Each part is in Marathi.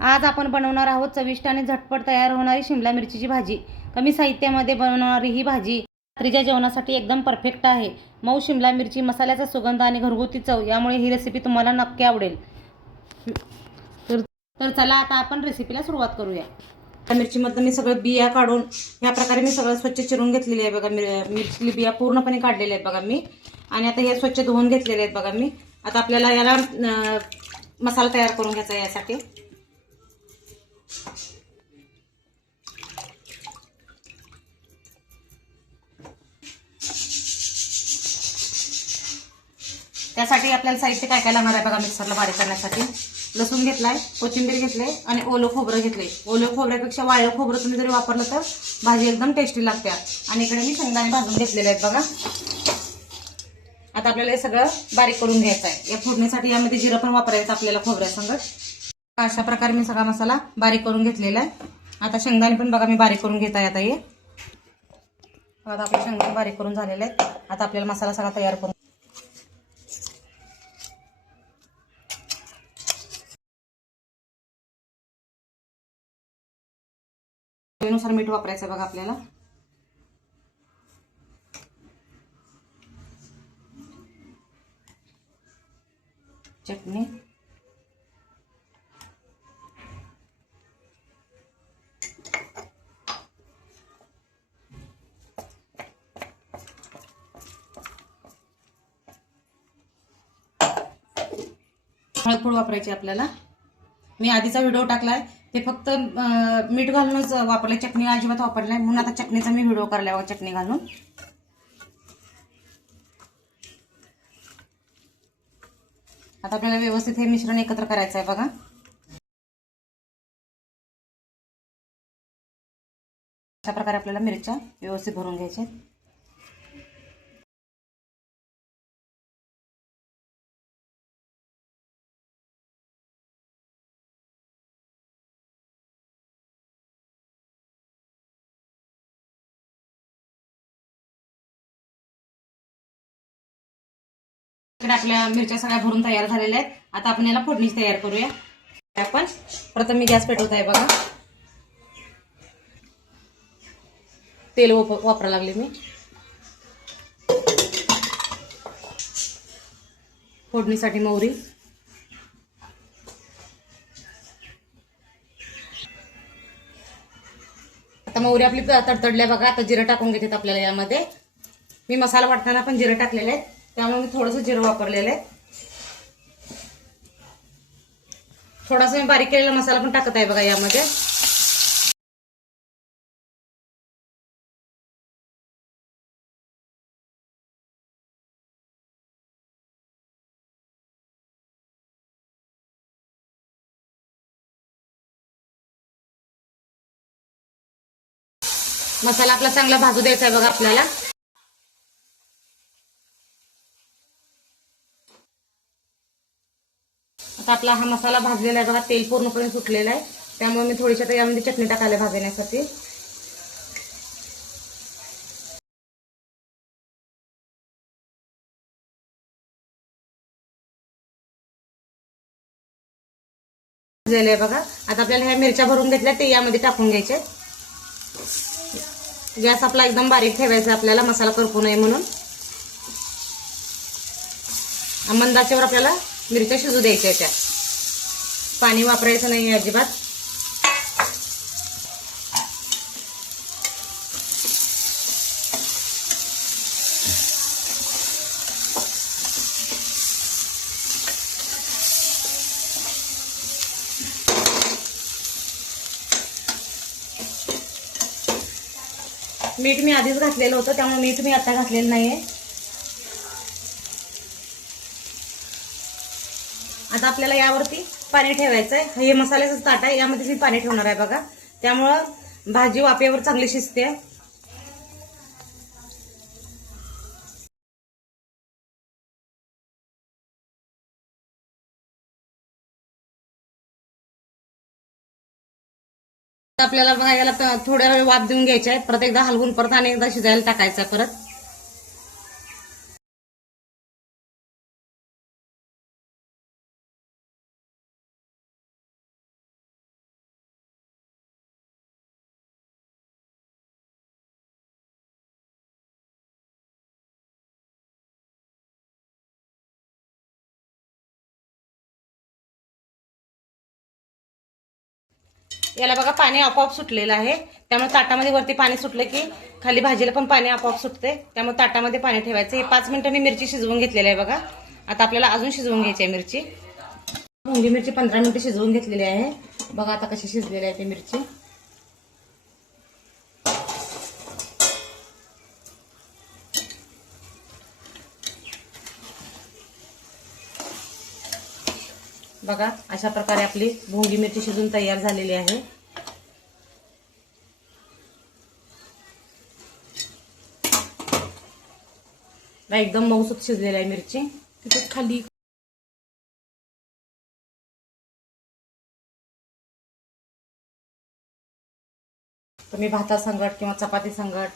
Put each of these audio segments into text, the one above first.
आज आपण बनवणार आहोत चविष्ट आणि झटपट तयार होणारी शिमला मिरचीची भाजी। कमी साहित्यामध्ये बनवणारी ही भाजी रात्रीच्या जेवणासाठी एकदम परफेक्ट आहे। मऊ शिमला मिरची, मसाल्याचा सुगंध आणि घरगुती चव यामुळे ही रेसिपी तुम्हाला नक्की आवडेल। तर चला आता आपण रेसिपीला सुरुवात करूया। मिरचीमध्ये मी सगळं बिया काढून या प्रकारे मी सगळं स्वच्छ चिरून घेतलेली आहे बघा। मिरची बिया पूर्णपणे काढलेल्या आहेत बघा मी। आणि आता हे स्वच्छ धुवून घेतलेले आहेत बघा मी। आता आपल्याला याला मसाला तयार करून घ्यायचा आहे। यासाठी त्यासाठी आपल्याला साहित्य काय काय लागणार आहे बघा। मिक्सरला बारीक करण्यासाठी लसूण घेतलाय, कोथिंबीर घेतले आणि ओलं खोबरं घेतले। ओलं खोबऱ्यापेक्षा वाळलं खोबरं तुम्ही जरी वापरलं तर भाजी एकदम टेस्टी लागते। आणि इकडे मी शेंगदाणे भाजून घेतलेले आहेत बघा। आता आपल्याला हे सगळं बारीक करून घ्यायचं आहे। या फोडणीसाठी यामध्ये जिरं पण वापरायचं आपल्याला खोबऱ्यासंगत। अशा प्रकारे मी सगळा मसाला बारीक करून घेतलेला आहे। आता शेंगदाणे पण बघा मी बारीक करून घेत आहे। आता हे आता आपले शेंगदाणे बारीक करून झालेले आहेत। आता आपल्याला मसाला सगळा तयार करून चवीनुसार मीठ वापरायचं बघा आपल्याला। चटणी, हळद वापरायची आपल्याला। मी आधीचा व्हिडिओ टाकलाय ते फक्त मीठ घालूनच वापरले, चटणी अजिबात वापरली नाही, म्हणून आता चटणीचा मी व्हिडिओ करलाय बघा चटणी घालून। आता आपल्याला व्यवस्थित हे मिश्रण एकत्र करायचं आहे बघा। अशा प्रकारे आपल्याला मिरच्या व्यवस्थित भरून घ्यायच्या। आपल्या मिरच्या सगळ्या भरून तयार झालेल्या आहेत। आता आपण याला फोडणी तयार करूया। आपण प्रथम मी गॅस पेटवत आहे बघा। तेल वापरायला लागले मी। फोडणीसाठी मोहरी, आता मोहरी आपली तडतडल्या बघा। आता जिरं टाकून घेतात आपल्याला यामध्ये। मी मसाला वाटताना पण जिरं टाकलेले आहे, त्यामुळे मी थोडंसं जिरं वापरलेलं आहे। थोडासा मी बारीक केलेला मसाला पण टाकत आहे बघा यामध्ये। मसाला आपला चांगला भाजू द्यायचा आहे बघा आपल्याला। आता आपला हा मसाला भाजलेला आहे बघा। तेल पूर्णपणे सुटलेलं आहे, त्यामुळे मी थोडीशी आता यामध्ये चटणी टाकायला भाजण्यासाठी। भाजलेलं आहे बघा। आता आपल्याला ह्या मिरच्या भरून घेतल्या ते यामध्ये टाकून घ्यायचे। गॅस आपला एकदम बारीक ठेवायचा आपल्याला, मसाला करपू नये म्हणून। मंद आचेवर आपल्याला मिरच्या शिजू द्यायच्या आहेत। पाणी वापरायचं नाही अजिबात। मीठ मी आधीच घातलेलं होतं, त्यामुळे मीठ मी आता घातलेलं नाहीये। आता आपल्याला यावरती पाणी ठेवायचं आहे। हे मसाल्याचं ताट आहे, यामध्ये मी पाणी ठेवणार आहे बघा। त्यामुळं भाजी वाफेवर चांगली शिजते। आपल्याला बघा याला थोड्या वेळ वाफ देऊन घ्यायचा आहे। परत एकदा हलवून परत आणि एकदा शिजायला टाकायचं परत। याला बघा पाणी आपोआप सुटलेलं आहे, त्यामुळे ताटामध्ये वरती पाणी सुटलं की खाली भाजीला पण पाणी आपोआप सुटते, त्यामुळे ताटामध्ये पाणी ठेवायचं. हे 5 मिनिटं मी मिरची शिजवून घेतलेली आहे बघा. आता आपल्याला अजून शिजवून घ्यायची आहे मिरची. भोंगी मिरची 15 मिनिटं शिजवून घेतलेली आहे बघा. आता कशी शिजलेली आहे ती मिरची. बघा अशा प्रकारे आपली भोंगी मिरची शिजून तयार झालेली आहे. एकदम मऊसूत शिजलेली आहे मिरची. तिथे खाली तुम्ही भाता संगट किंवा चपाती संगट,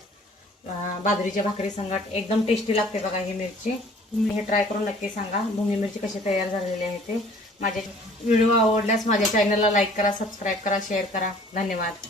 बाजरीच्या भाकरी संगट एकदम टेस्टी लागते बघा ही मिरची. तुम्ही हे ट्राय करून नक्की सांगा भोंगी मिरची कशी तयार झालेली आहे ते. माझे व्हिडिओ आवडल्यास माझ्या चॅनलला लाईक करा, सबस्क्राईब करा, शेअर करा. धन्यवाद.